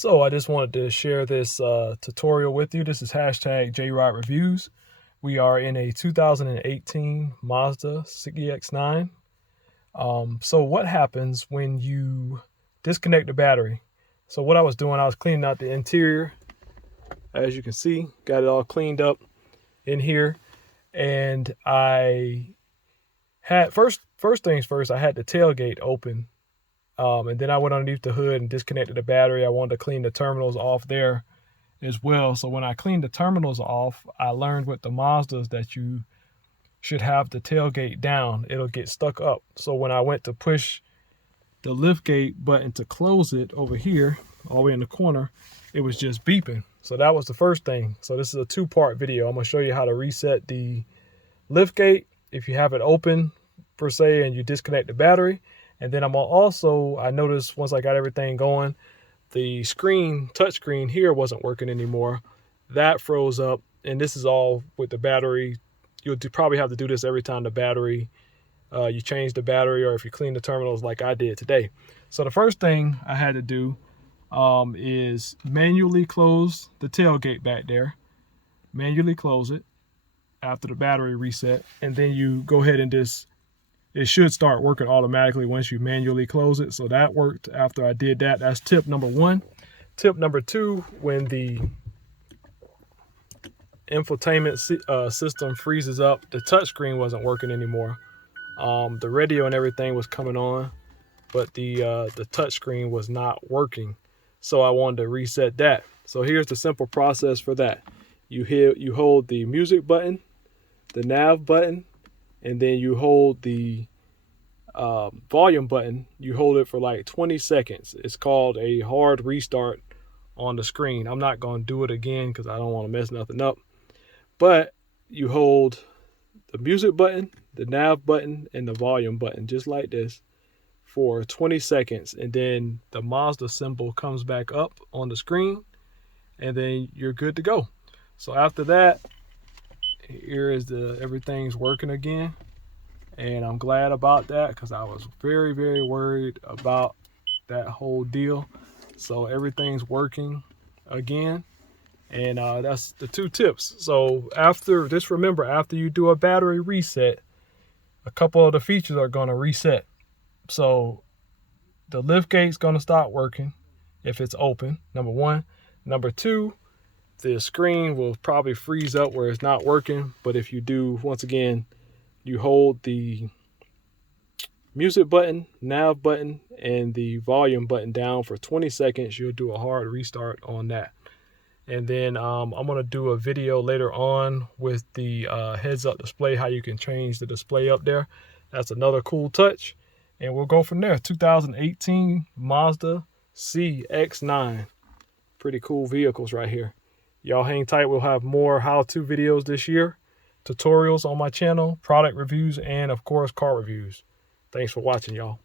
So I just wanted to share this tutorial with you. This is hashtag JRideReviews. We are in a 2018 Mazda CX-9. So what happens when you disconnect the battery? So what I was doing, I was cleaning out the interior. As you can see, got it all cleaned up in here. And I had, first things first, I had the tailgate open. And then I went underneath the hood and disconnected the battery. I wanted to clean the terminals off there as well. So when I cleaned the terminals off, I learned with the Mazdas that you should have the tailgate down. It'll get stuck up. So when I went to push the liftgate button to close it over here, all the way in the corner, it was just beeping. So that was the first thing. So this is a two-part video. I'm gonna show you how to reset the liftgate if you have it open per se and you disconnect the battery. And then I noticed once I got everything going, the touch screen here wasn't working anymore. That froze up, and this is all with the battery. You'll probably have to do this every time you change the battery, or if you clean the terminals like I did today. So the first thing I had to do is manually close the tailgate back there. Manually close it after the battery reset, and then you go ahead and it should start working automatically once you manually close it. So that worked after I did that. That's tip number one. Tip number two, when the infotainment system freezes up, the touchscreen wasn't working anymore. The radio and everything was coming on, but the touchscreen was not working. So I wanted to reset that. So here's the simple process for that. You hold the music button, the nav button, and then you hold the volume button. You hold it for like 20 seconds. It's called a hard restart on the screen. I'm not going to do it again because I don't want to mess nothing up. But you hold the music button, the nav button, and the volume button just like this for 20 seconds. And then the Mazda symbol comes back up on the screen, and then you're good to go. So after that, here is everything's working again, and I'm glad about that because I was very, very worried about that whole deal. So everything's working again, and that's the two tips. So remember, after you do a battery reset, a couple of the features are going to reset. So the liftgate's going to stop working if it's open, number one. Number two, the screen will probably freeze up where it's not working. But if you do, once again, you hold the music button, nav button, and the volume button down for 20 seconds, you'll do a hard restart on that. And then I'm going to do a video later on with the heads-up display, how you can change the display up there. That's another cool touch. And we'll go from there. 2018 Mazda CX-9. Pretty cool vehicles right here. Y'all hang tight. We'll have more how-to videos this year, tutorials on my channel, product reviews, and of course car reviews. Thanks for watching, y'all.